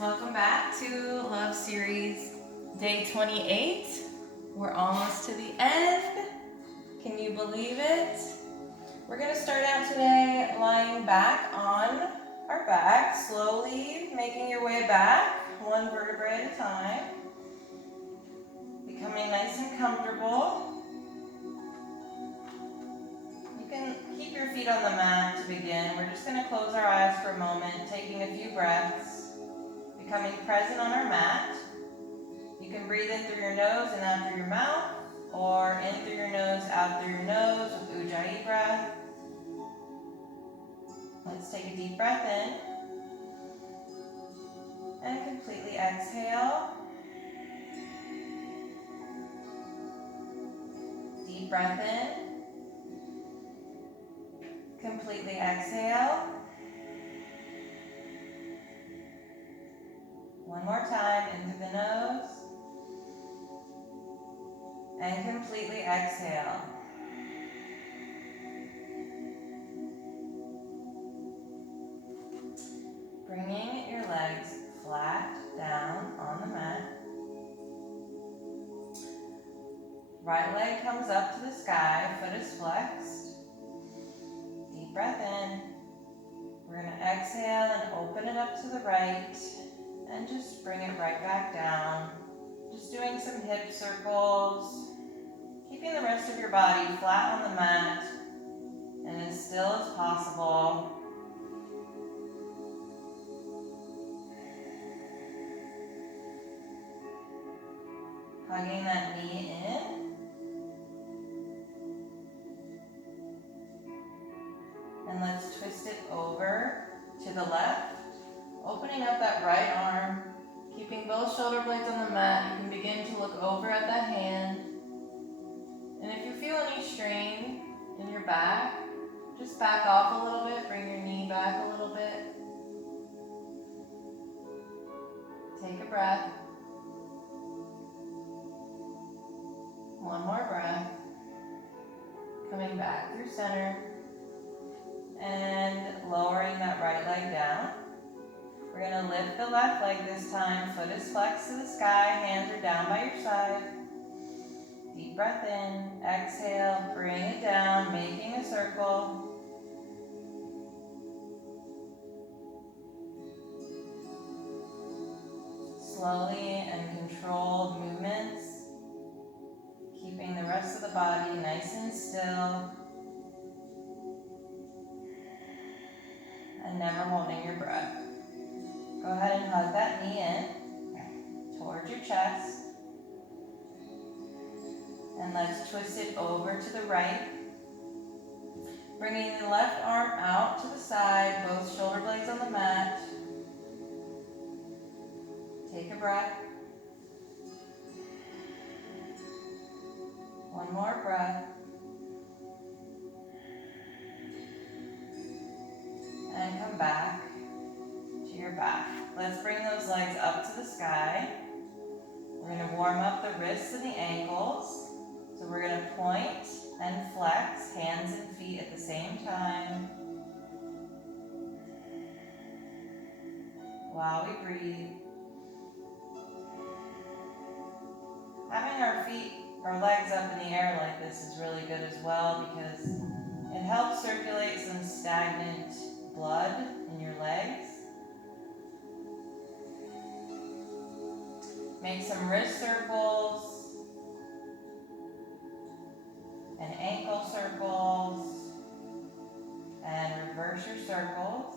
welcome back to Love Series Day 28. We're almost to the end. Can you believe it? We're going to start out today lying back on our back, slowly making your way back, one vertebrae at a time. Becoming nice and comfortable. You can keep your feet on the mat to begin. We're just going to close our eyes for a moment, taking a few breaths. Becoming present on our mat. You can breathe in through your nose and out through your mouth, or in through your nose, out through your nose with Ujjayi breath. Let's take a deep breath in and completely exhale. Deep breath in, completely exhale. One more time, in through the nose, and completely exhale. Bringing your legs flat down on the mat. Right leg comes up to the sky, foot is flexed. Deep breath in. We're going to exhale and open it up to the right. And just bring it right back down. Just doing some hip circles. Keeping the rest of your body flat on the mat and as still as possible. Hugging that knee in. And let's twist it over to the left. Opening up that right arm, keeping both shoulder blades on the mat. You can begin to look over at that hand. And if you feel any strain in your back, just back off a little bit, bring your knee back a little bit. Take a breath. One more breath. Coming back through center. And lowering that right leg down. We're going to lift the left leg this time. Foot is flexed to the sky. Hands are down by your side. Deep breath in. Exhale. Bring it down. Making a circle. Slowly and controlled movements. Keeping the rest of the body nice and still. And never holding your breath. Go ahead and hug that knee in towards your chest. And let's twist it over to the right. Bringing the left arm out to the side, both shoulder blades on the mat. Take a breath. One more breath. And come back to your back. Let's bring those legs up to the sky. We're going to warm up the wrists and the ankles. So we're going to point and flex, hands and feet at the same time. While we breathe. Having our legs up in the air like this is really good as well because it helps circulate some stagnant blood in your legs. Make some wrist circles and ankle circles and reverse your circles.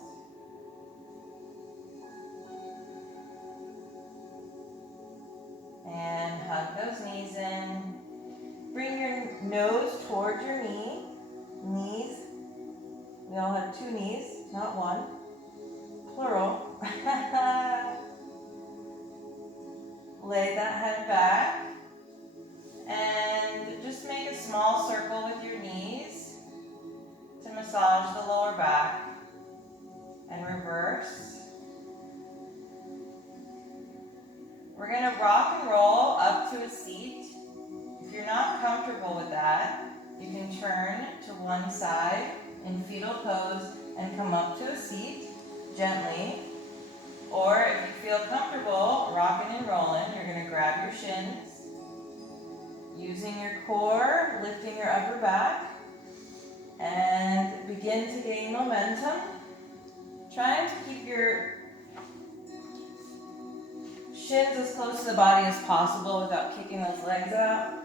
And hug those knees in. Bring your nose towards your knees. We all have two knees, not one. Plural. Lay that head back. And just make a small circle with your knees to massage the lower back. And reverse. We're going to rock and roll up to a seat. If you're not comfortable with that, you can turn to one side in fetal pose and come up to a seat gently. Or if you feel comfortable rocking and rolling, you're going to grab your shins, using your core, lifting your upper back, and begin to gain momentum. Trying to keep your shins as close to the body as possible without kicking those legs out.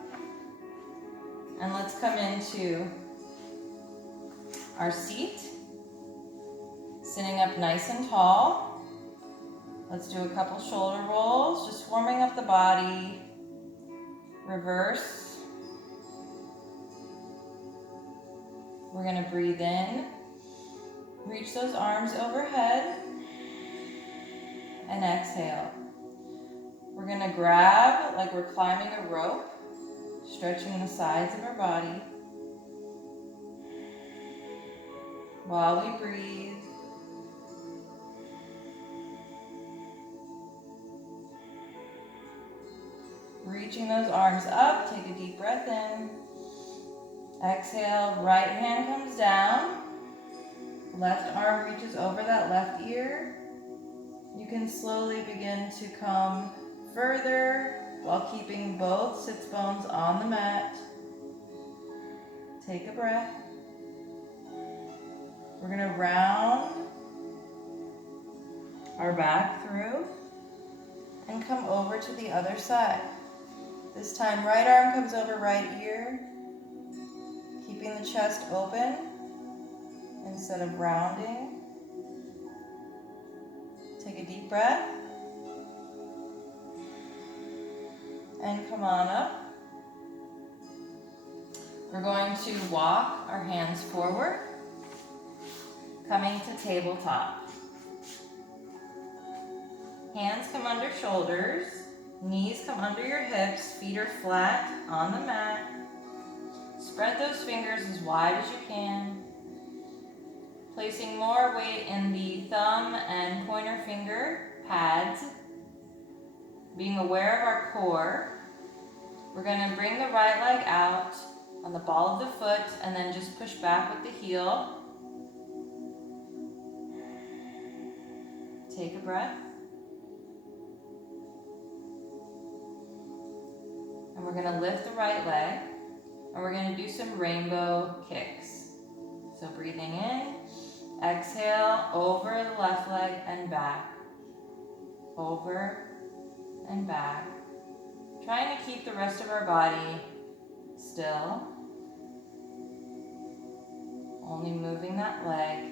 And let's come into our seat, sitting up nice and tall. Let's do a couple shoulder rolls, just warming up the body. Reverse. We're going to breathe in, reach those arms overhead, and exhale. We're going to grab like we're climbing a rope, stretching the sides of our body while we breathe. Reaching those arms up, take a deep breath in. Exhale, right hand comes down. Left arm reaches over that left ear. You can slowly begin to come further while keeping both sits bones on the mat. Take a breath. We're going to round our back through and come over to the other side. This time, right arm comes over right ear, keeping the chest open instead of rounding. Take a deep breath and come on up. We're going to walk our hands forward, coming to tabletop. Hands come under shoulders, knees come under your hips, feet are flat on the mat. Spread those fingers as wide as you can, placing more weight in the thumb and pointer finger pads, being aware of our core. We're going to bring the right leg out on the ball of the foot and then just push back with the heel. Take a breath. And we're going to lift the right leg and we're going to do some rainbow kicks. So breathing in, exhale, over the left leg and back, over and back. Trying to keep the rest of our body still. Only moving that leg,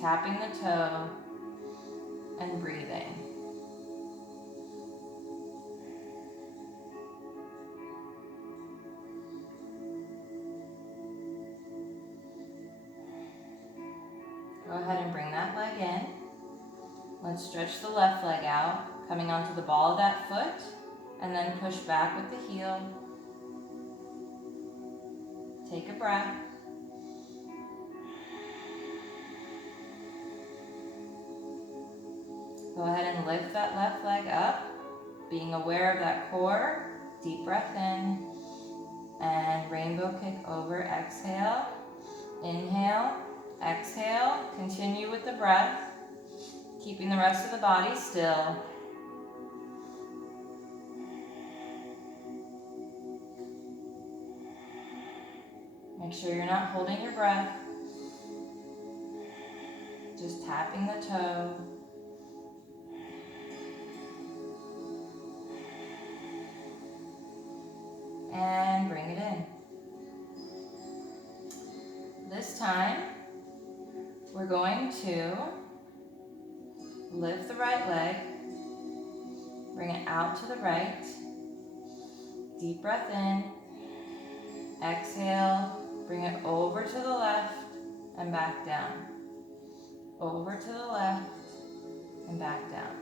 tapping the toe, and breathing. Go ahead and bring that leg in. Let's stretch the left leg out, coming onto the ball of that foot, and then push back with the heel. Take a breath. Go ahead and lift that left leg up, being aware of that core. Deep breath in, and rainbow kick over, exhale. Inhale. Exhale, continue with the breath, keeping the rest of the body still. Make sure you're not holding your breath, just tapping the toe. And bring it in. This time, we're going to lift the right leg, bring it out to the right, deep breath in, exhale, bring it over to the left and back down, over to the left and back down.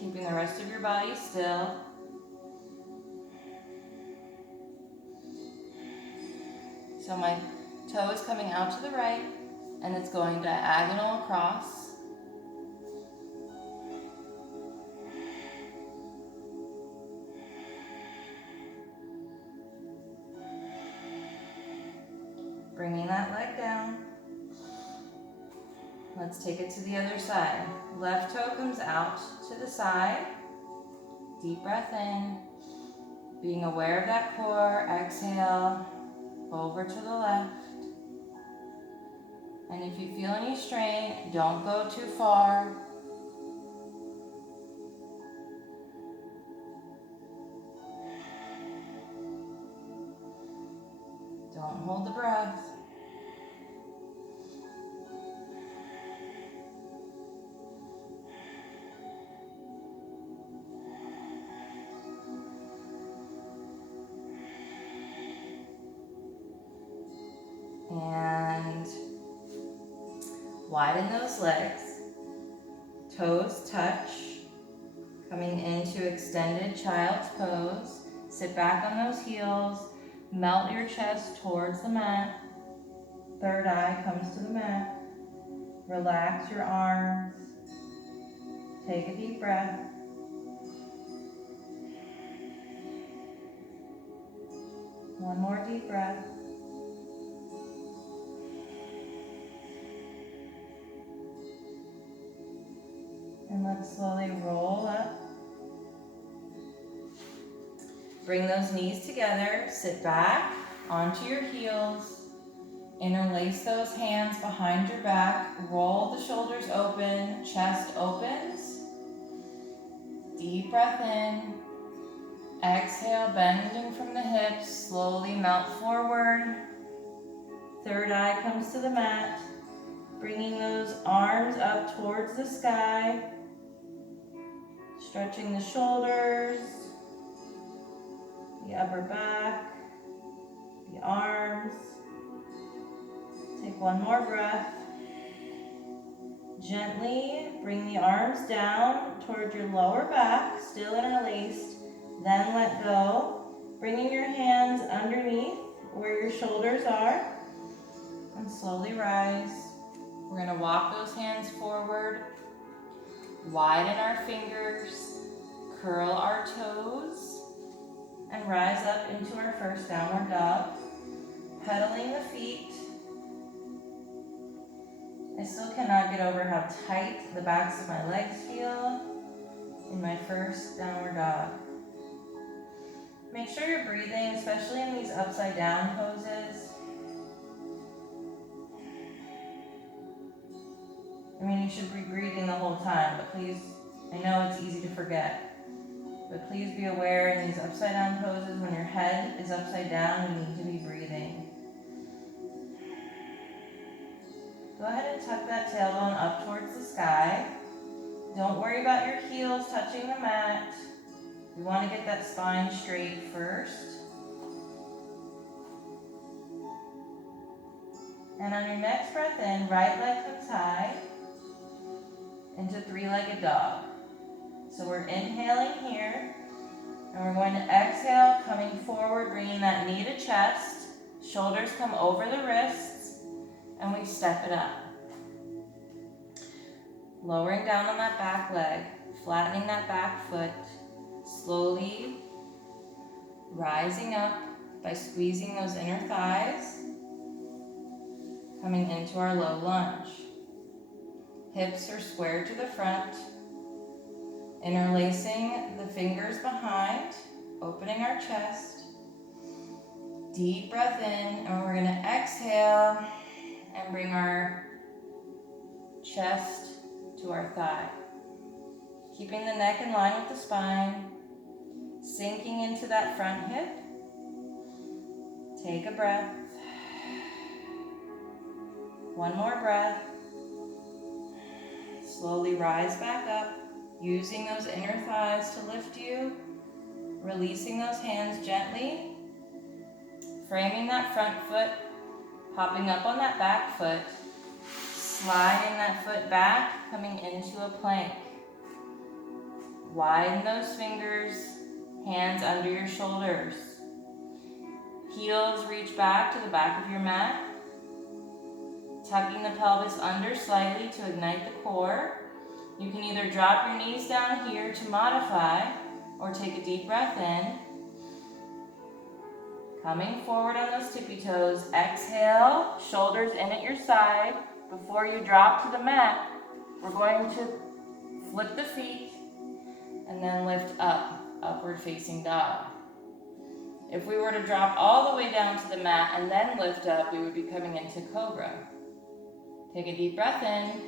Keeping the rest of your body still. So my toe is coming out to the right and it's going diagonal across. Bringing that leg down. Let's take it to the other side. Left toe comes out to the side. Deep breath in. Being aware of that core, exhale over to the left. And if you feel any strain, don't go too far. Don't hold the breath. And widen those legs. Toes touch. Coming into extended child's pose. Sit back on those heels. Melt your chest towards the mat. Third eye comes to the mat. Relax your arms. Take a deep breath. One more deep breath. And let's slowly roll up. Bring those knees together. Sit back onto your heels. Interlace those hands behind your back. Roll the shoulders open. Chest opens. Deep breath in. Exhale, bending from the hips. Slowly melt forward. Third eye comes to the mat. Bringing those arms up towards the sky. Stretching the shoulders, the upper back, the arms. Take one more breath. Gently bring the arms down toward your lower back, still interlaced. Then let go, bringing your hands underneath where your shoulders are. And slowly rise. We're going to walk those hands forward. Widen our fingers, curl our toes, and rise up into our first downward dog. Pedaling the feet. I still cannot get over how tight the backs of my legs feel in my first downward dog. Make sure you're breathing, especially in these upside down poses. I mean, you should be breathing the whole time, but please, I know it's easy to forget, but please be aware in these upside down poses, when your head is upside down, you need to be breathing. Go ahead and tuck that tailbone up towards the sky. Don't worry about your heels touching the mat. We want to get that spine straight first. And on your next breath in, right leg comes high into three-legged dog. So we're inhaling here, and we're going to exhale, coming forward, bringing that knee to chest. Shoulders come over the wrists, and we step it up. Lowering down on that back leg, flattening that back foot, slowly rising up by squeezing those inner thighs, coming into our low lunge. Hips are squared to the front, interlacing the fingers behind, opening our chest. Deep breath in, and we're going to exhale and bring our chest to our thigh. Keeping the neck in line with the spine, sinking into that front hip. Take a breath. One more breath. Slowly rise back up, using those inner thighs to lift you, releasing those hands gently, framing that front foot, popping up on that back foot, sliding that foot back, coming into a plank. Widen those fingers, hands under your shoulders. Heels reach back to the back of your mat. Tucking the pelvis under slightly to ignite the core. You can either drop your knees down here to modify, or take a deep breath in. Coming forward on those tippy toes. Exhale, shoulders in at your side. before you drop to the mat, we're going to flip the feet and then lift up, upward facing dog. If we were to drop all the way down to the mat and then lift up, we would be coming into cobra. Take a deep breath in,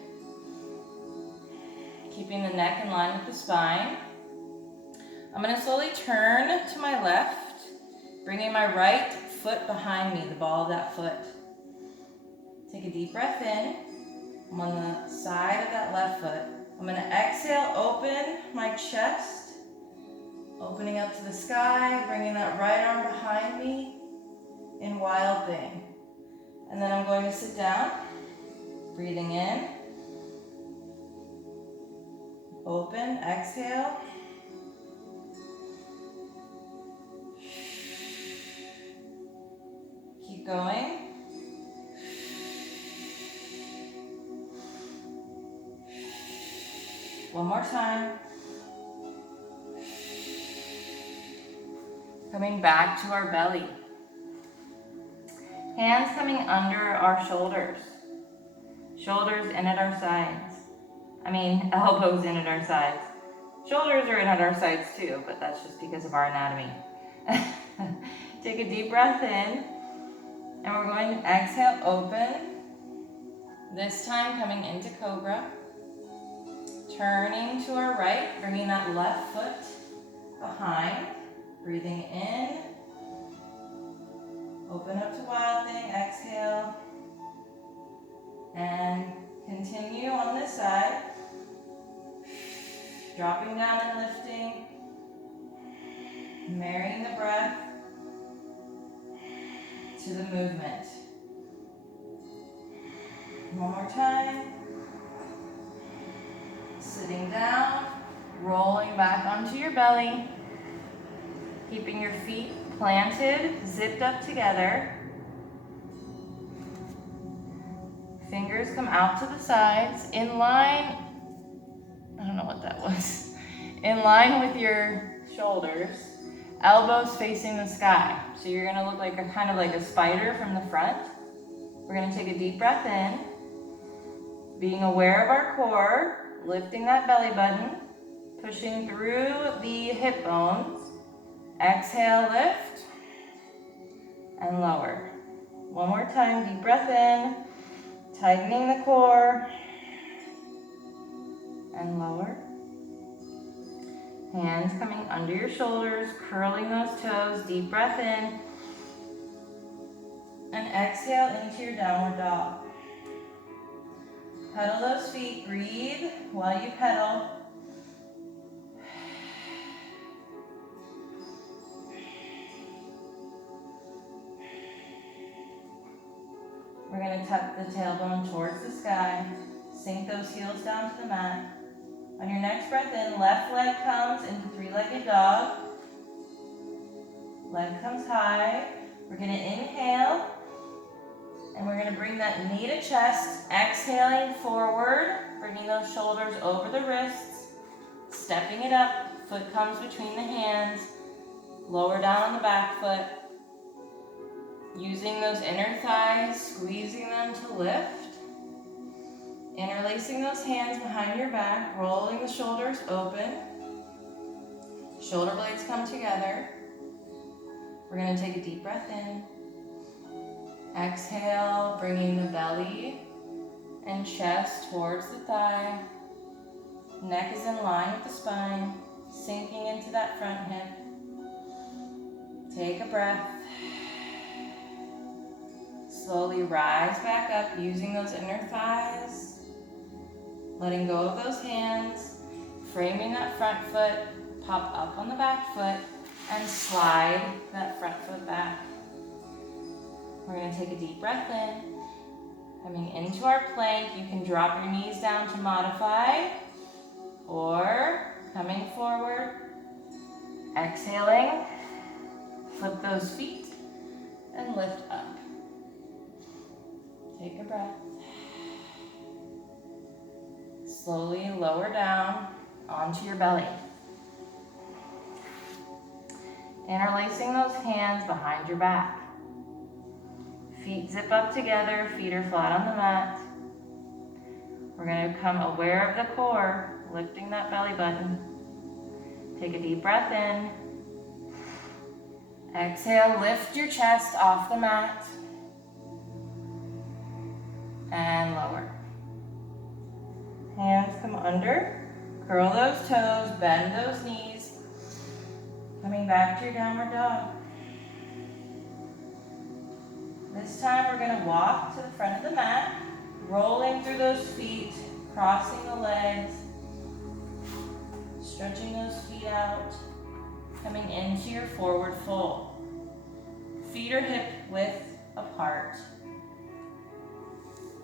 keeping the neck in line with the spine. I'm going to slowly turn to my left, bringing my right foot behind me, the ball of that foot. Take a deep breath in. I'm on the side of that left foot. I'm going to exhale, open my chest, opening up to the sky, bringing that right arm behind me in wild thing. And then I'm going to sit down, breathing in, open, exhale. Keep going. One more time. Coming back to our belly. Hands coming under our shoulders. Shoulders in at our sides. Elbows in at our sides. Shoulders are in at our sides too, but that's just because of our anatomy. Take a deep breath in, and we're going to exhale, open. This time coming into cobra. Turning to our right, bringing that left foot behind. Breathing in. Open up to wild thing, exhale. And continue on this side. Dropping down and lifting. Marrying the breath to the movement. One more time. Sitting down, rolling back onto your belly, keeping your feet planted, zipped up together. Fingers come out to the sides, in line, I don't know what that was, in line with your shoulders, elbows facing the sky. So you're gonna look like kind of like a spider from the front. We're gonna take a deep breath in, being aware of our core, lifting that belly button, pushing through the hip bones. Exhale, lift, and lower. One more time, deep breath in, tightening the core, and lower. Hands coming under your shoulders, curling those toes, deep breath in, and exhale into your downward dog. Pedal those feet, breathe while you pedal. We're going to tuck the tailbone towards the sky, sink those heels down to the mat. On your next breath in, left leg comes into three-legged dog. Leg comes high. We're going to inhale. And we're going to bring that knee to chest, exhaling forward, bringing those shoulders over the wrists, stepping it up, foot comes between the hands, lower down on the back foot, using those inner thighs, squeezing them to lift, interlacing those hands behind your back, rolling the shoulders open, shoulder blades come together. We're going to take a deep breath in. Exhale, bringing the belly and chest towards the thigh. Neck is in line with the spine, sinking into that front hip. Take a breath. Slowly rise back up using those inner thighs. Letting go of those hands, framing that front foot, pop up on the back foot, and slide that front foot back. We're going to take a deep breath in. Coming into our plank, you can drop your knees down to modify, or coming forward, exhaling, flip those feet, and lift up. Take a breath. Slowly lower down onto your belly. Interlacing those hands behind your back. Feet zip up together, feet are flat on the mat. We're going to become aware of the core, lifting that belly button. Take a deep breath in. Exhale, lift your chest off the mat. And lower. Hands come under. Curl those toes, bend those knees. Coming back to your downward dog. This time we're going to walk to the front of the mat, rolling through those feet, crossing the legs, stretching those feet out, coming into your forward fold. Feet are hip width apart.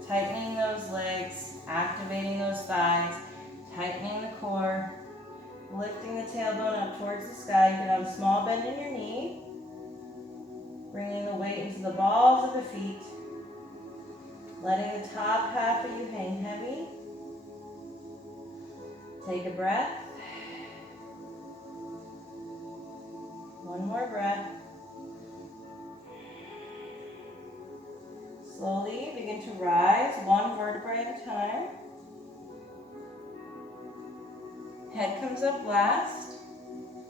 Tightening those legs, activating those thighs, tightening the core, lifting the tailbone up towards the sky. You can have a small bend in your knee, bringing the weight into the balls of the feet, letting the top half of you hang heavy. Take a breath. One more breath. Slowly begin to rise, one vertebrae at a time. Head comes up last.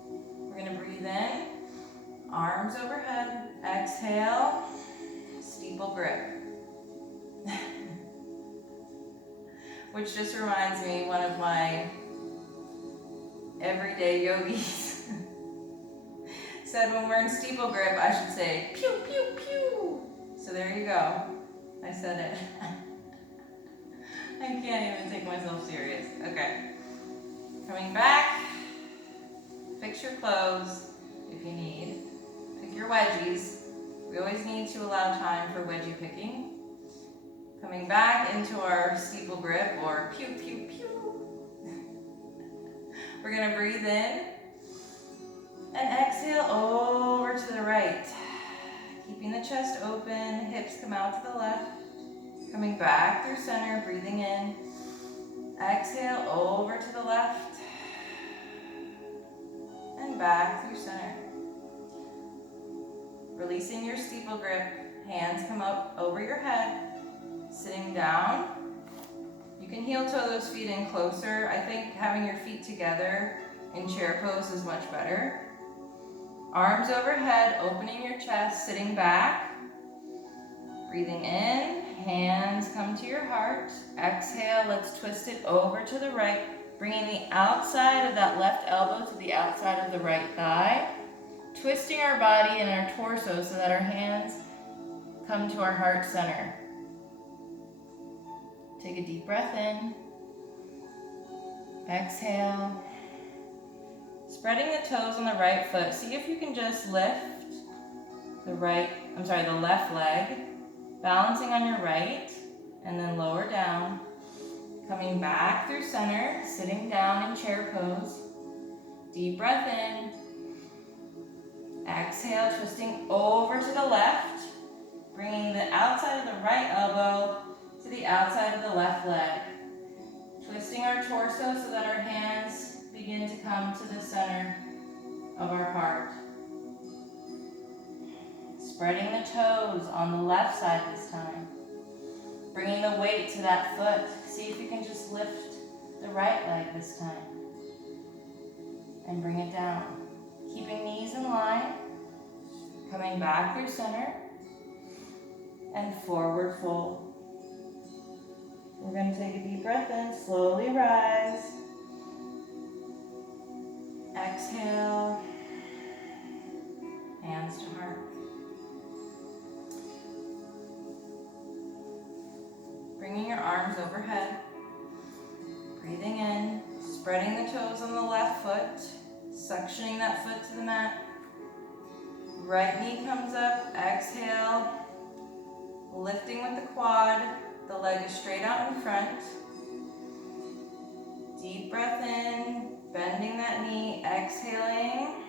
We're going to breathe in, arms overhead. Exhale, steeple grip. Which just reminds me, one of my everyday yogis said when we're in steeple grip, I should say, pew, pew, pew. So there you go. I said it. I can't even take myself serious. Okay. Coming back. Fix your clothes if you need. Pick your wedgies. We always need to allow time for wedgie picking. Coming back into our steeple grip or pew, pew, pew. We're going to breathe in and exhale over to the right. Keeping the chest open, hips come out to the left. Coming back through center, breathing in. Exhale over to the left. And back through center. Releasing your steeple grip, hands come up over your head. Sitting down. You can heel toe those feet in closer. I think having your feet together in chair pose is much better. Arms overhead, opening your chest, sitting back. Breathing in, hands come to your heart. Exhale, let's twist it over to the right, bringing the outside of that left elbow to the outside of the right thigh. Twisting our body and our torso so that our hands come to our heart center. Take a deep breath in. Exhale. Spreading the toes on the right foot. See if you can just lift the left leg. Balancing on your right and then lower down. Coming back through center, sitting down in chair pose. Deep breath in. Exhale, twisting over to the left. Bringing the outside of the right elbow to the outside of the left leg. Twisting our torso so that our hands begin to come to the center of our heart. Spreading the toes on the left side this time. Bringing the weight to that foot. See if you can just lift the right leg this time. And bring it down. Keeping knees in line. Coming back through center. And forward fold. We're going to take a deep breath in, slowly rise. Exhale. Hands to heart. Bringing your arms overhead. Breathing in, spreading the toes on the left foot, suctioning that foot to the mat. Right knee comes up, exhale. Lifting with the quad. The leg is straight out in front. Deep breath in, bending that knee, exhaling.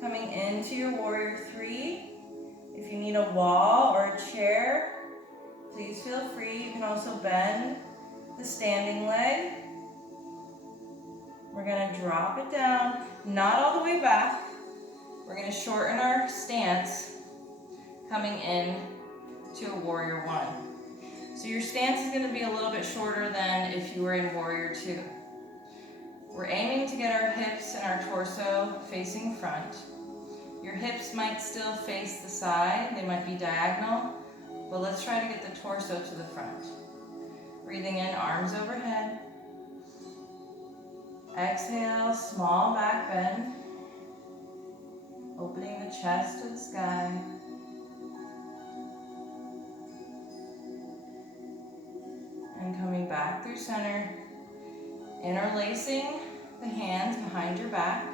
Coming into your warrior three. If you need a wall or a chair, please feel free. You can also bend the standing leg. We're going to drop it down, not all the way back. We're going to shorten our stance, coming in to a warrior one. So your stance is going to be a little bit shorter than if you were in Warrior Two. We're aiming to get our hips and our torso facing front. Your hips might still face the side, they might be diagonal, but let's try to get the torso to the front. Breathing in, arms overhead. Exhale, small back bend. Opening the chest to the sky. And coming back through center. Interlacing the hands behind your back.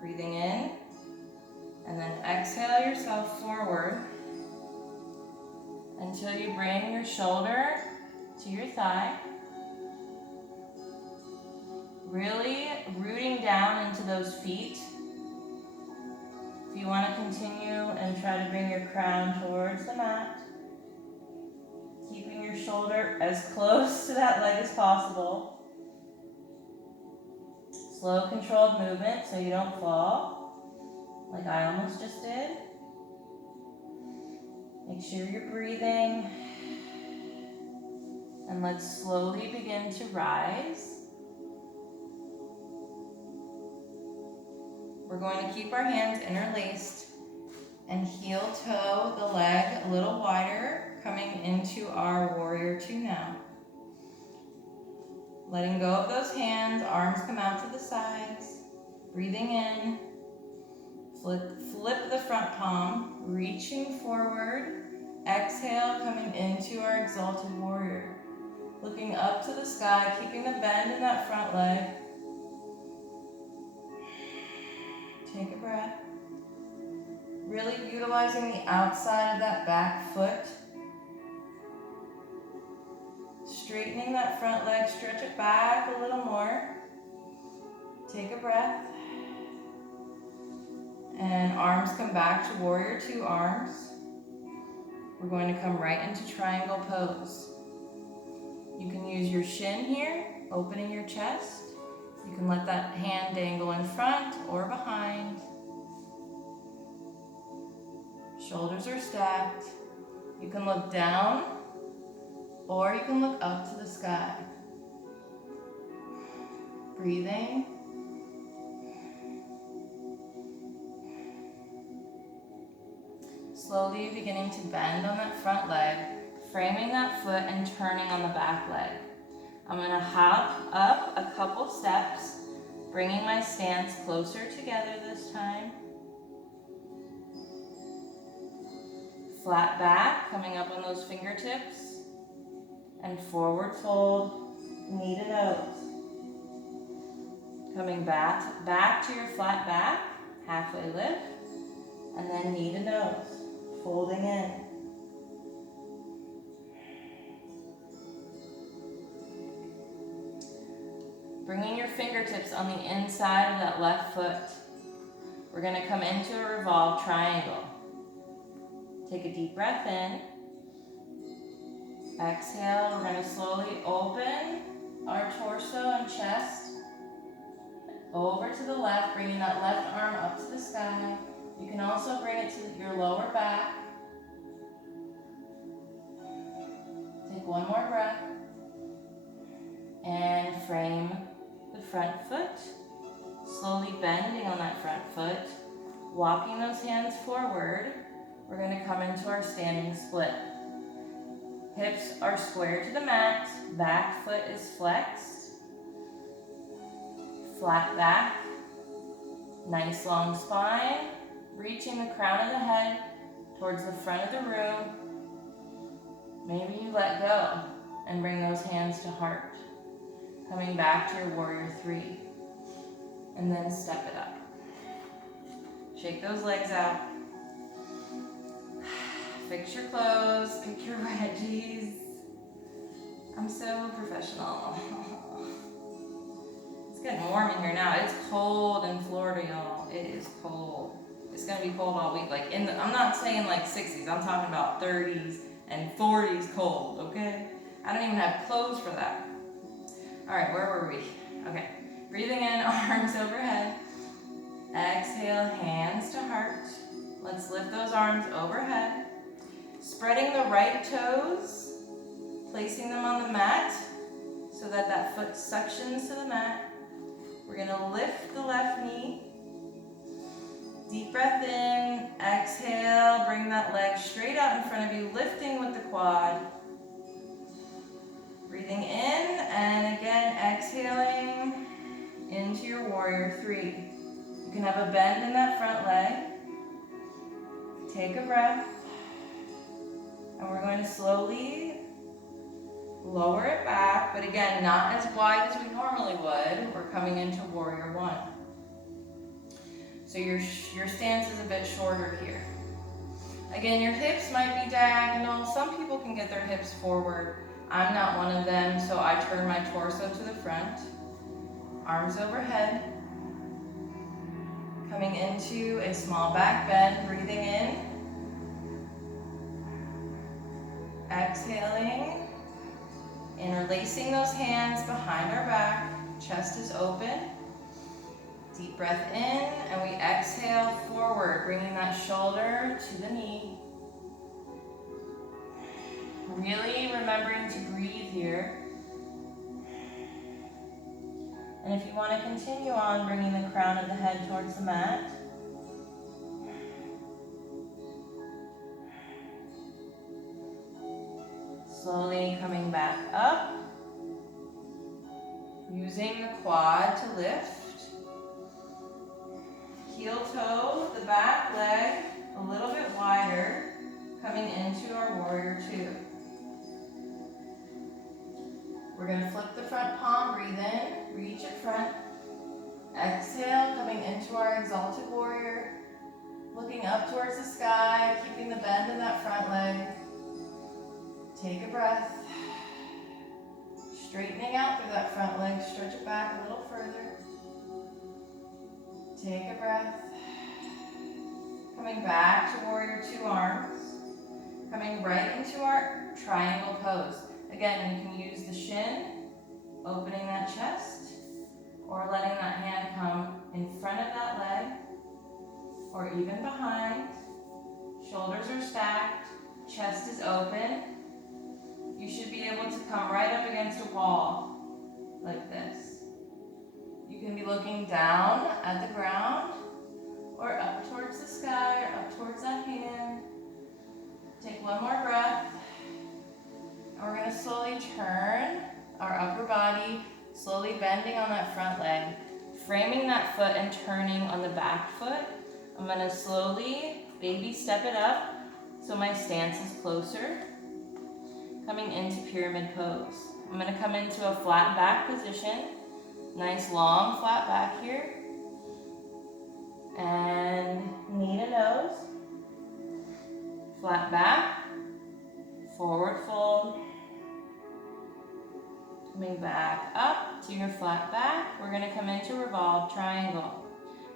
Breathing in. And then exhale yourself forward until you bring your shoulder to your thigh. Really rooting down into those feet. If you want to continue and try to bring your crown towards the mat, keeping your shoulder as close to that leg as possible. Slow, controlled movement so you don't fall, like I almost just did. Make sure you're breathing. And let's slowly begin to rise. We're going to keep our hands interlaced and heel toe the leg a little wider, coming into our Warrior Two now. Letting go of those hands, arms come out to the sides. Breathing in. Flip the front palm, reaching forward. Exhale, coming into our Exalted Warrior. Looking up to the sky, keeping the bend in that front leg. Take a breath. Really utilizing the outside of that back foot. Straightening that front leg, stretch it back a little more. Take a breath. And arms come back to Warrior Two arms. We're going to come right into triangle pose. You can use your shin here, opening your chest. You can let that hand dangle in front or behind. Shoulders are stacked. You can look down or you can look up to the sky. Breathing. Slowly beginning to bend on that front leg, framing that foot and turning on the back leg. I'm going to hop up a couple steps, bringing my stance closer together this time. Flat back, coming up on those fingertips. And forward fold, knee to nose. Coming back to your flat back, halfway lift. And then knee to nose, folding in. Bringing your fingertips on the inside of that left foot. We're going to come into a revolved triangle. Take a deep breath in. Exhale, we're going to slowly open our torso and chest. Over to the left, bringing that left arm up to the sky. You can also bring it to your lower back. Take one more breath. And frame the front foot. Slowly bending on that front foot. Walking those hands forward. We're going to come into our standing split. Hips are square to the mat. Back foot is flexed. Flat back. Nice long spine. Reaching the crown of the head towards the front of the room. Maybe you let go and bring those hands to heart. Coming back to your Warrior Three. And then step it up. Shake those legs out. Fix your clothes, pick your wedgies. I'm so professional. It's getting warm in here now. It's cold in Florida, y'all. It is cold. It's gonna be cold all week. Like I'm not saying like 60s. I'm talking about 30s and 40s cold. Okay. I don't even have clothes for that. All right, where were we? Okay. Breathing in, arms overhead. Exhale, hands to heart. Let's lift those arms overhead. Spreading the right toes, placing them on the mat so that that foot suctions to the mat. We're gonna lift the left knee. Deep breath in, exhale, bring that leg straight out in front of you, lifting with the quad. Breathing in, and again, exhaling into your warrior three. You can have a bend in that front leg. Take a breath. And we're going to slowly lower it back, but again, not as wide as we normally would. We're coming into warrior one. So your stance is a bit shorter here. Again, your hips might be diagonal. Some people can get their hips forward. I'm not one of them, so I turn my torso to the front. Arms overhead. Coming into a small back bend, breathing in. Exhaling. Interlacing those hands behind our back. Chest is open. Deep breath in, and we exhale forward, bringing that shoulder to the knee. Really remembering to breathe here. And if you want to continue on, bringing the crown of the head towards the mat. Slowly coming back up. Using the quad to lift. Heel toe, the back leg a little bit wider, coming into our warrior two. We're going to flip the front palm, breathe in, reach it front. Exhale, coming into our exalted warrior. Looking up towards the sky, keeping the bend in that front leg. Take a breath. Straightening out through that front leg, stretch it back a little further. Take a breath. Coming back to warrior two arms. Coming right into our triangle pose. Again, you can use the shin, opening that chest, or letting that hand come in front of that leg, or even behind. Shoulders are stacked, chest is open. You should be able to come right up against a wall, like this. You can be looking down at the ground, or up towards the sky, or up towards that hand. Take one more breath. And we're going to slowly turn our upper body, slowly bending on that front leg, framing that foot and turning on the back foot. I'm going to slowly baby step it up so my stance is closer. Coming into pyramid pose. I'm going to come into a flat back position. Nice long flat back here. And knee to nose. Flat back. Forward fold. Coming back up to your flat back. We're going to come into revolved triangle.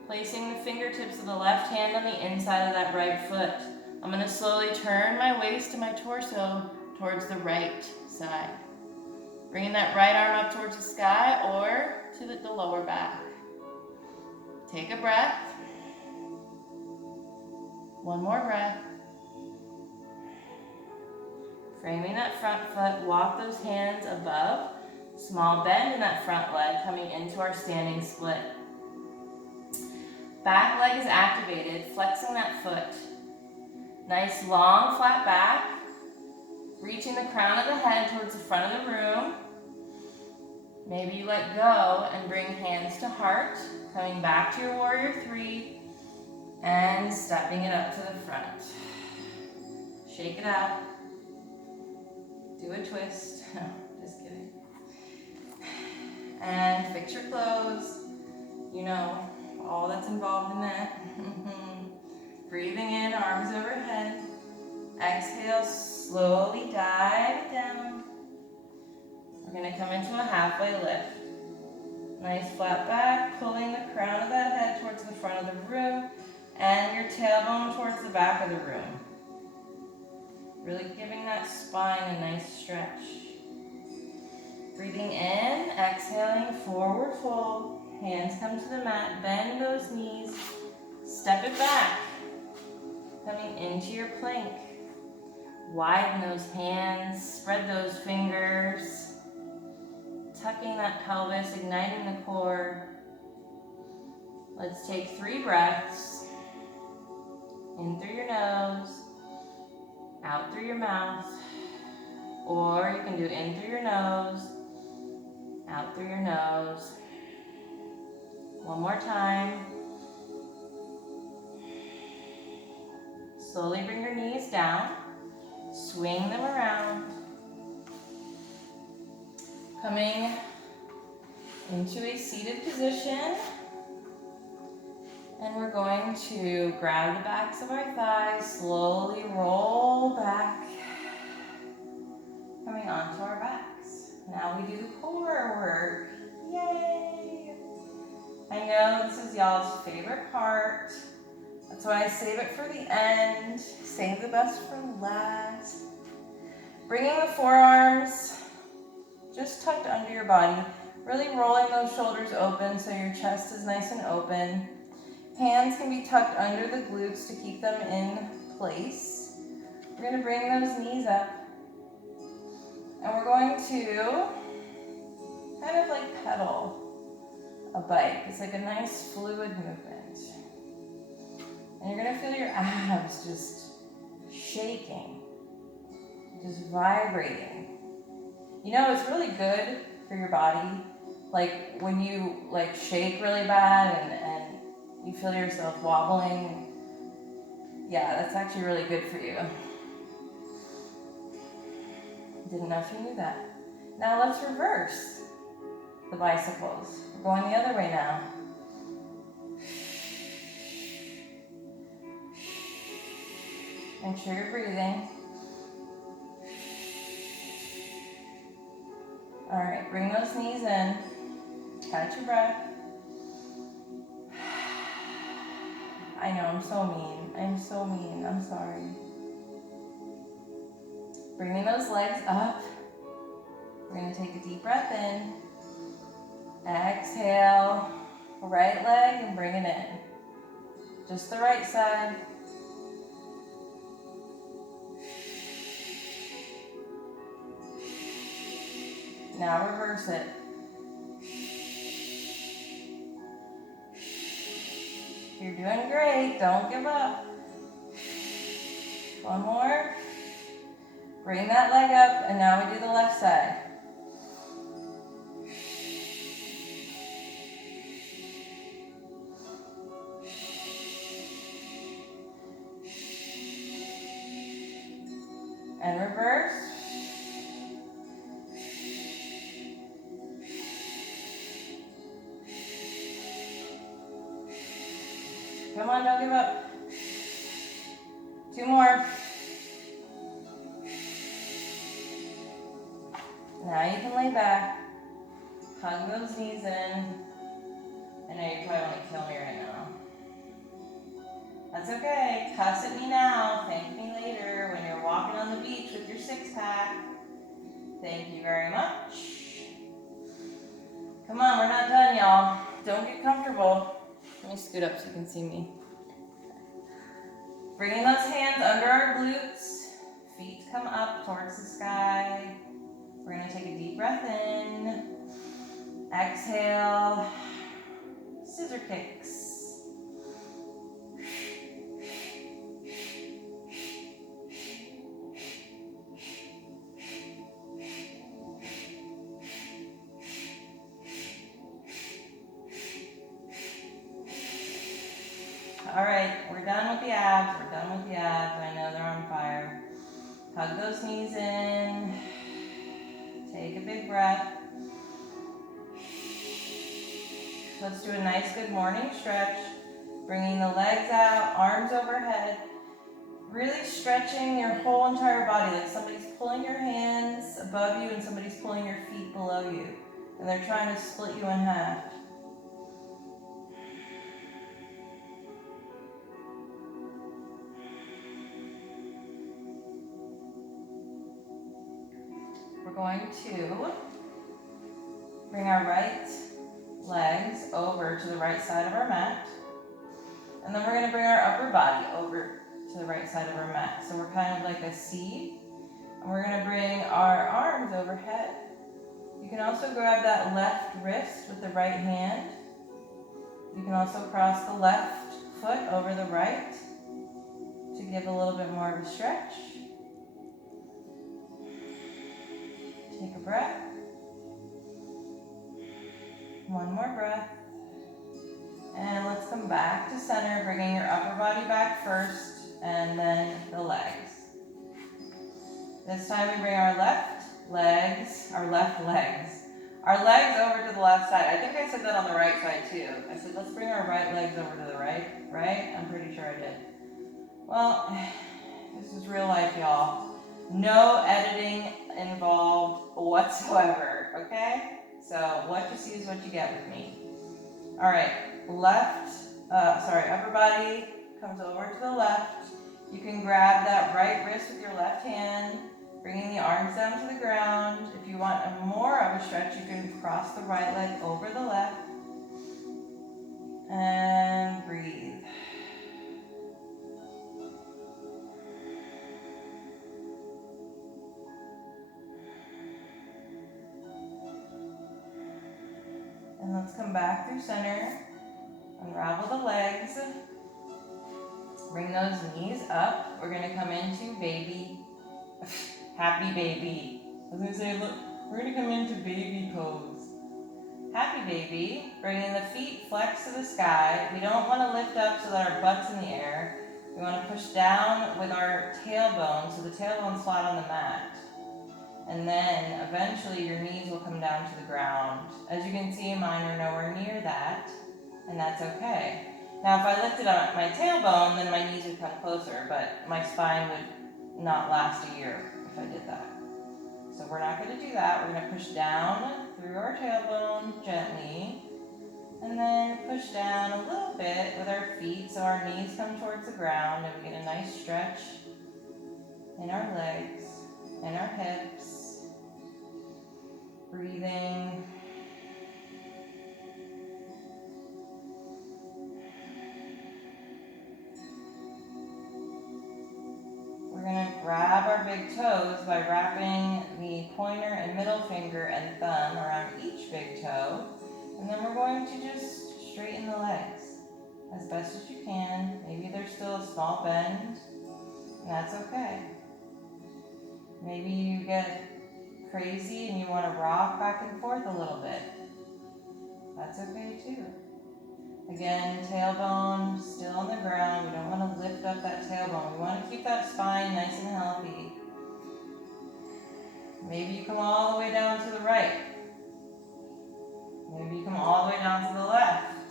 Placing the fingertips of the left hand on the inside of that right foot. I'm going to slowly turn my waist and my torso towards the right side. Bringing that right arm up towards the sky or to the lower back. Take a breath. One more breath. Framing that front foot, walk those hands above. Small bend in that front leg, coming into our standing split. Back leg is activated, flexing that foot. Nice long flat back. Reaching the crown of the head towards the front of the room. Maybe you let go and bring hands to heart. Coming back to your warrior three. And stepping it up to the front. Shake it out. Do a twist. No, just kidding. And fix your clothes. You know, all that's involved in that. Breathing in, arms overhead. Exhale, slowly dive it down. We're going to come into a halfway lift. Nice flat back, pulling the crown of that head towards the front of the room and your tailbone towards the back of the room. Really giving that spine a nice stretch. Breathing in, exhaling, forward fold. Hands come to the mat, bend those knees, step it back. Coming into your plank. Widen those hands, spread those fingers, tucking that pelvis, igniting the core. Let's take 3 breaths. In through your nose, out through your mouth. Or you can do in through your nose, out through your nose. One more time. Slowly bring your knees down. Swing them around. Coming into a seated position. And we're going to grab the backs of our thighs, slowly roll back. Coming onto our backs. Now we do core work. Yay! I know this is y'all's favorite part. That's why I save it for the end. Save the best for last. Bringing the forearms just tucked under your body. Really rolling those shoulders open so your chest is nice and open. Hands can be tucked under the glutes to keep them in place. We're going to bring those knees up. And we're going to kind of like pedal a bike. It's like a nice fluid movement. And you're going to feel your abs just shaking, just vibrating. You know, it's really good for your body. Like when you like shake really bad and you feel yourself wobbling. Yeah, that's actually really good for you. Didn't know if you knew that. Now let's reverse the bicycles. We're going the other way now. Make sure you're breathing. All right, bring those knees in. Catch your breath. I know, I'm so mean. I'm so mean. I'm sorry. Bringing those legs up. We're going to take a deep breath in. Exhale. Right leg and bring it in. Just the right side. Now reverse it. You're doing great. Don't give up. One more. Bring that leg up, and now we do the left side. And reverse. Come on, don't give up. 2 more. Now you can lay back. Hug those knees in. I know you probably want to kill me right now. That's okay. Cuss at me now. Thank me later when you're walking on the beach with your 6-pack. Thank you very much. Come on, we're not done, y'all. Don't get comfortable. Let me scoot up so you can see me. Bringing those hands under our glutes. Feet come up towards the sky. We're going to take a deep breath in. Exhale. Scissor kicks. All right, we're done with the abs. We're done with the abs. I know they're on fire. Hug those knees in. Take a big breath. Let's do a nice good morning stretch. Bringing the legs out, arms overhead. Really stretching your whole entire body, like somebody's pulling your hands above you and somebody's pulling your feet below you. And they're trying to split you in half. We're going to bring our right legs over to the right side of our mat. And then we're going to bring our upper body over to the right side of our mat. So we're kind of like a C And we're gonna bring our arms overhead. You can also grab that left wrist with the right hand. You can also cross the left foot over the right to give a little bit more of a stretch. Take a breath. One more breath. And let's come back to center, bringing your upper body back first and then the legs. This time we bring our left legs over to the left side. I think I said that on the right side too. I said, let's bring our right legs over to the right, right? I'm pretty sure I did. Well, this is real life, y'all. No editing involved whatsoever, okay? So what you see is what you get with me. All right, upper body comes over to the left. You can grab that right wrist with your left hand, bringing the arms down to the ground. If you want more of a stretch, you can cross the right leg over the left. And breathe. And let's come back through center. Unravel the legs. Bring those knees up. We're gonna come into baby. Happy baby. I was gonna say, look, we're gonna come into baby pose. Happy baby. Bringing the feet flex to the sky. We don't wanna lift up so that our butt's in the air. We wanna push down with our tailbone so the tailbone's flat on the mat. And then eventually your knees will come down to the ground. As you can see, mine are nowhere near that, and that's okay. Now, if I lifted up my tailbone, then my knees would come closer, but my spine would not last a year if I did that. So we're not going to do that. We're going to push down through our tailbone gently, and then push down a little bit with our feet so our knees come towards the ground, and we get a nice stretch in our legs and our hips. Breathing. We're going to grab our big toes by wrapping the pointer and middle finger and thumb around each big toe. And then we're going to just straighten the legs as best as you can. Maybe there's still a small bend, and that's okay. Maybe you get crazy and you want to rock back and forth a little bit. That's okay too. Again, tailbone still on the ground. We don't want to lift up that tailbone. We want to keep that spine nice and healthy. Maybe you come all the way down to the right. Maybe you come all the way down to the left.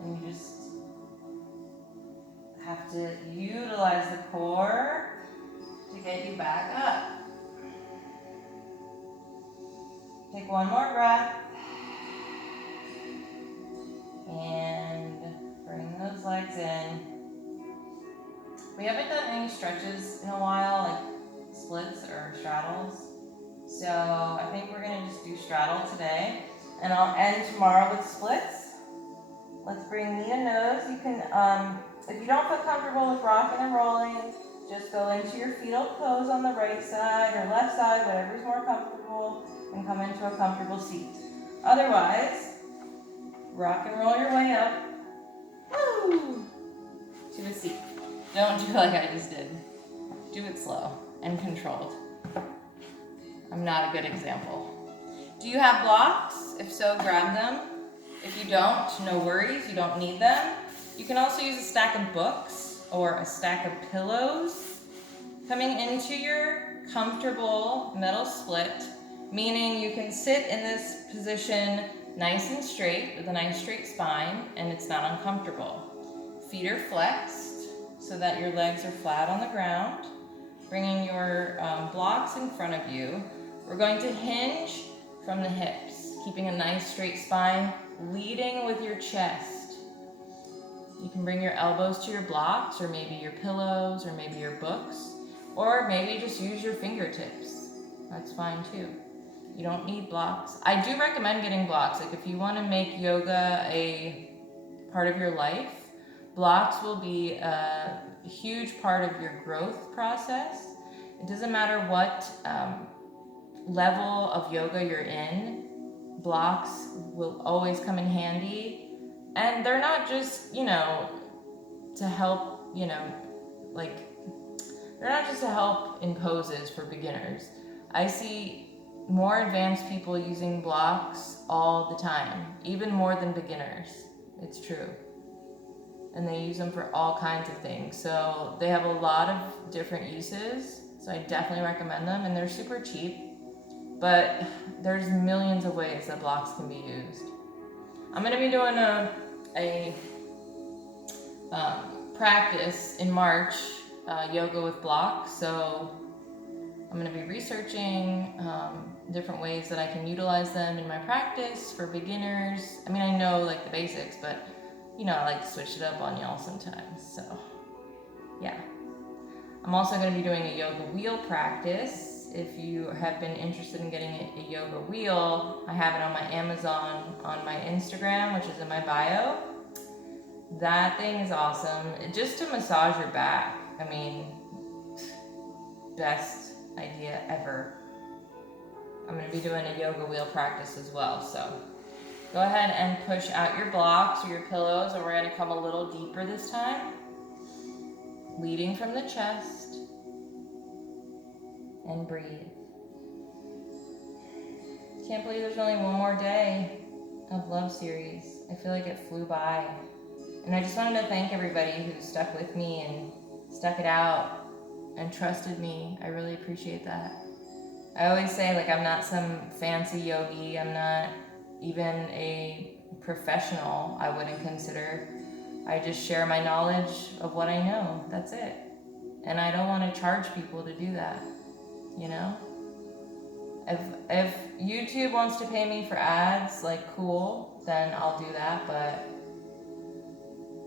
And you just have to utilize the core to get you back up. Take one more breath. And bring those legs in. We haven't done any stretches in a while, like splits or straddles. So I think we're gonna just do straddle today. And I'll end tomorrow with splits. Let's bring knee and nose. You can, if you don't feel comfortable with rocking and rolling, just go into your fetal pose on the right side or left side, whatever's more comfortable, and come into a comfortable seat. Otherwise, rock and roll your way up to a seat. Don't do like I just did. Do it slow and controlled. I'm not a good example. Do you have blocks? If so, grab them. If you don't, no worries, you don't need them. You can also use a stack of books or a stack of pillows. Coming into your comfortable middle split, meaning you can sit in this position nice and straight with a nice straight spine and it's not uncomfortable. Feet are flexed so that your legs are flat on the ground. Bringing your blocks in front of you. We're going to hinge from the hips, keeping a nice straight spine, leading with your chest. You can bring your elbows to your blocks or maybe your pillows or maybe your books, or maybe just use your fingertips. That's fine too. You don't need blocks. I do recommend getting blocks. Like if you want to make yoga a part of your life, blocks will be a huge part of your growth process, it doesn't matter what level of yoga you're in, blocks will always come in handy. And they're not just, to help, like, they're not just to help in poses for beginners. I see more advanced people using blocks all the time, even more than beginners. It's true. And they use them for all kinds of things. So they have a lot of different uses. So I definitely recommend them, and they're super cheap. But there's millions of ways that blocks can be used. I'm gonna be doing a practice in March, yoga with blocks. So I'm gonna be researching different ways that I can utilize them in my practice for beginners. I mean, I know like the basics, but I like to switch it up on y'all sometimes. So yeah. I'm also gonna be doing a yoga wheel practice. If you have been interested in getting a yoga wheel, I have it on my Amazon, on my Instagram, which is in my bio. That thing is awesome. Just to massage your back. I mean, best idea ever. I'm going to be doing a yoga wheel practice as well. So go ahead and push out your blocks or your pillows, and we're going to come a little deeper this time. Leading from the chest. And breathe. Can't believe there's only one more day of Love Series. I feel like it flew by. And I just wanted to thank everybody who stuck with me and stuck it out and trusted me. I really appreciate that. I always say, like, I'm not some fancy yogi. I'm not even a professional, I wouldn't consider. I just share my knowledge of what I know. That's it. And I don't want to charge people to do that, If YouTube wants to pay me for ads, like, cool, then I'll do that, but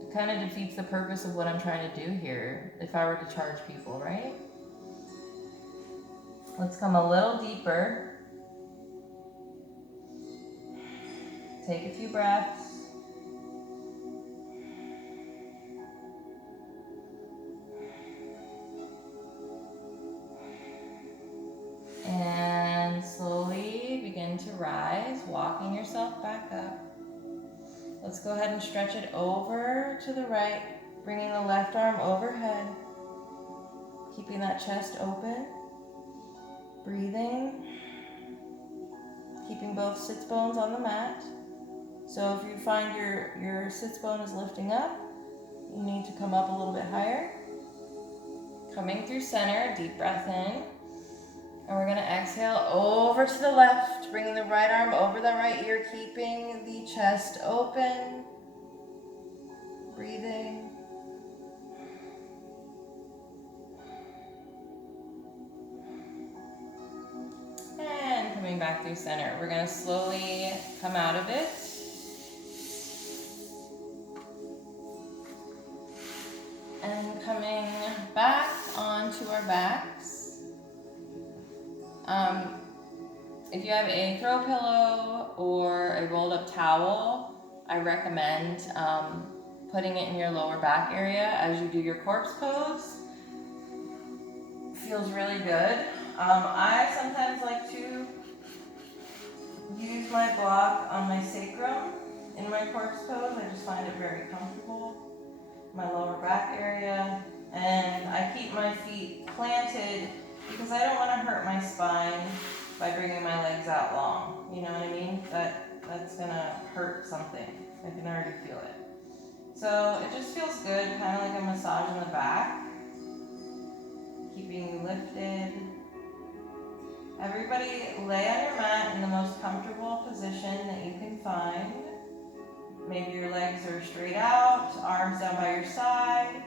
it kind of defeats the purpose of what I'm trying to do here if I were to charge people, right? Let's come a little deeper. Take a few breaths. And slowly begin to rise, walking yourself back up. Let's go ahead and stretch it over to the right, bringing the left arm overhead, keeping that chest open, breathing, keeping both sits bones on the mat. So if you find your sits bone is lifting up, you need to come up a little bit higher. Coming through center, deep breath in. And we're going to exhale over to the left, bringing the right arm over the right ear, keeping the chest open. Breathing. And coming back through center. We're going to slowly come out of it. And coming back onto our backs. If you have a throw pillow or a rolled up towel, I recommend putting it in your lower back area as you do your corpse pose. Feels really good. I sometimes like to use my block on my sacrum in my corpse pose. I just find it very comfortable. My lower back area. And I keep my feet planted because I don't want to hurt my spine by bringing my legs out long. You know what I mean? That's gonna hurt something. I can already feel it. So it just feels good, kind of like a massage in the back. Keeping you lifted. Everybody lay on your mat in the most comfortable position that you can find. Maybe your legs are straight out, arms down by your side.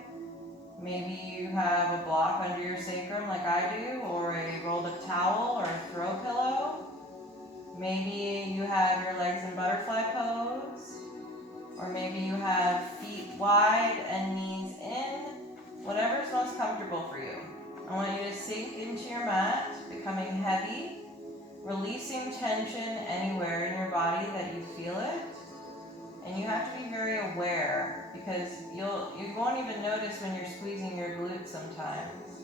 Maybe you have a block under your sacrum like I do, or a rolled up towel or a throw pillow. Maybe you have your legs in butterfly pose, or maybe you have feet wide and knees in. Whatever's most comfortable for you. I want you to sink into your mat, becoming heavy, releasing tension anywhere in your body that you feel it. And you have to be very aware, because you won't even notice when you're squeezing your glutes sometimes.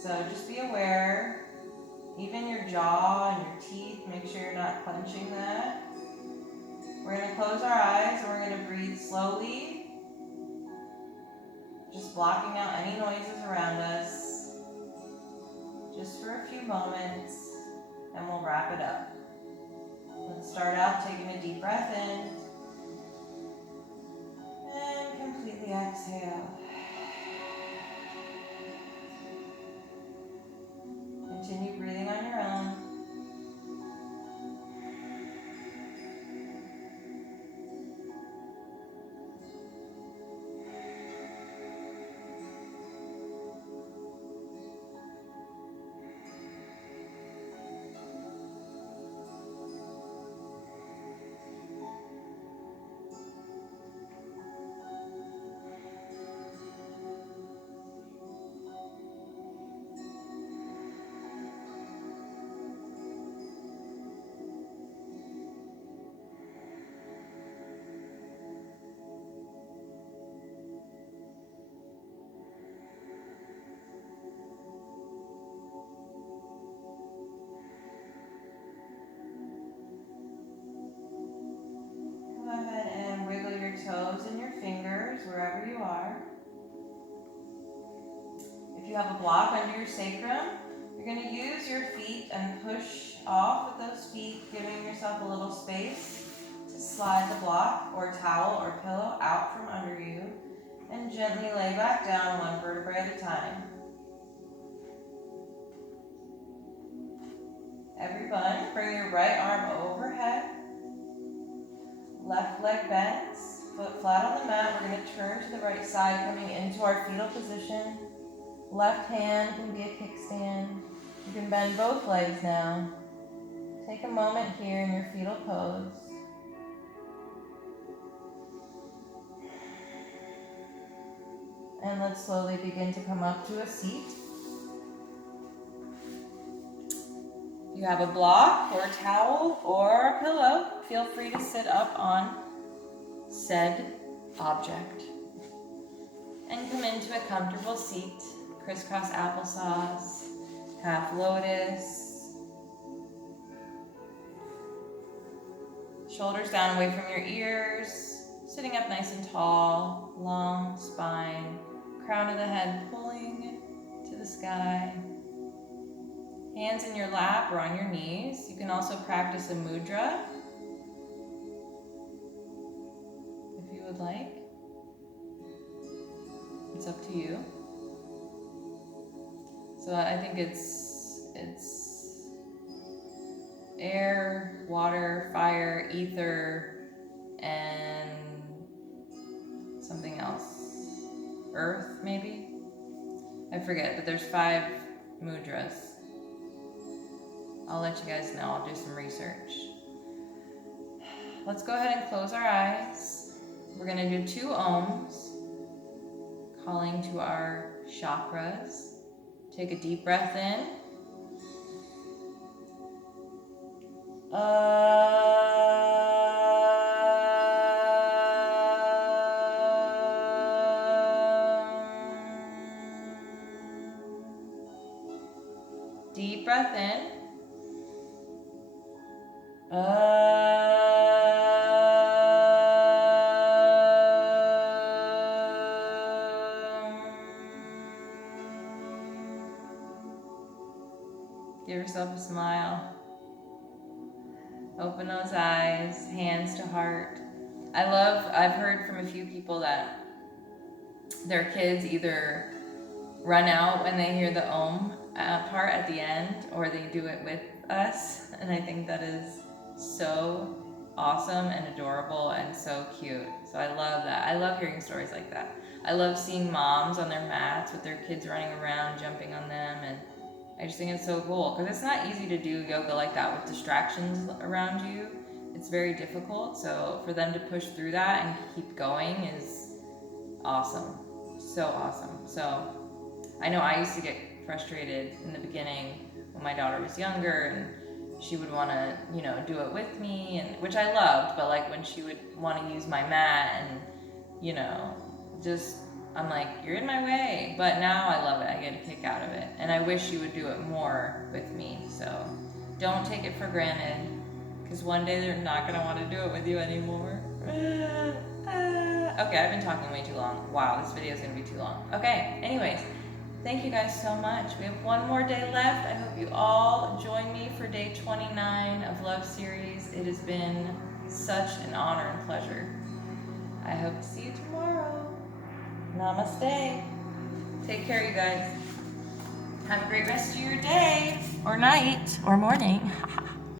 So just be aware, even your jaw and your teeth, make sure you're not clenching that. We're going to close our eyes and we're going to breathe slowly, just blocking out any noises around us, just for a few moments, and we'll wrap it up. Let's start out taking a deep breath in, and completely exhale. Continue breathing on your own. Go ahead and wiggle your toes and your fingers wherever you are. If you have a block under your sacrum, you're going to use your feet and push off with those feet, giving yourself a little space to slide the block or towel or pillow out from under you, and gently lay back down one vertebrae at a time. Everyone, bring your right arm overhead. Left leg bends, foot flat on the mat. We're going to turn to the right side, coming into our fetal position. Left hand can be a kickstand. You can bend both legs now. Take a moment here in your fetal pose. And let's slowly begin to come up to a seat. If you have a block or a towel or a pillow, feel free to sit up on said object. And come into a comfortable seat. Crisscross applesauce, half lotus. Shoulders down away from your ears. Sitting up nice and tall, long spine. Crown of the head pulling to the sky. Hands in your lap or on your knees. You can also practice a mudra if you would like. It's up to you. So I think it's air, water, fire, ether, and something else. Earth, maybe? I forget, but there's 5 mudras. I'll let you guys know. I'll do some research. Let's go ahead and close our eyes. We're going to do 2 ohms, calling to our chakras. Take a deep breath in. Deep breath in. Give yourself a smile. Open those eyes, hands to heart. I've heard from a few people that their kids either run out when they hear the Om part at the end, or they do it with us. And I think that is so awesome and adorable and so cute. So I love that. I love hearing stories like that. I love seeing moms on their mats with their kids running around, jumping on them, and I just think it's so cool because it's not easy to do yoga like that with distractions around you. It's very difficult. So for them to push through that and keep going is awesome. So awesome. So I know I used to get frustrated in the beginning when my daughter was younger and she would want to, do it with me, and which I loved, but like when she would want to use my mat and, just I'm like, you're in my way. But now I love it. I get a kick out of it. And I wish you would do it more with me. So don't take it for granted. Because one day they're not going to want to do it with you anymore. Okay, I've been talking way too long. Wow, this video is going to be too long. Okay, anyways, thank you guys so much. We have one more day left. I hope you all join me for day 29 of Love Series. It has been such an honor and pleasure. I hope to see you tomorrow. Namaste. Take care, you guys. Have a great rest of your day, or night, or morning.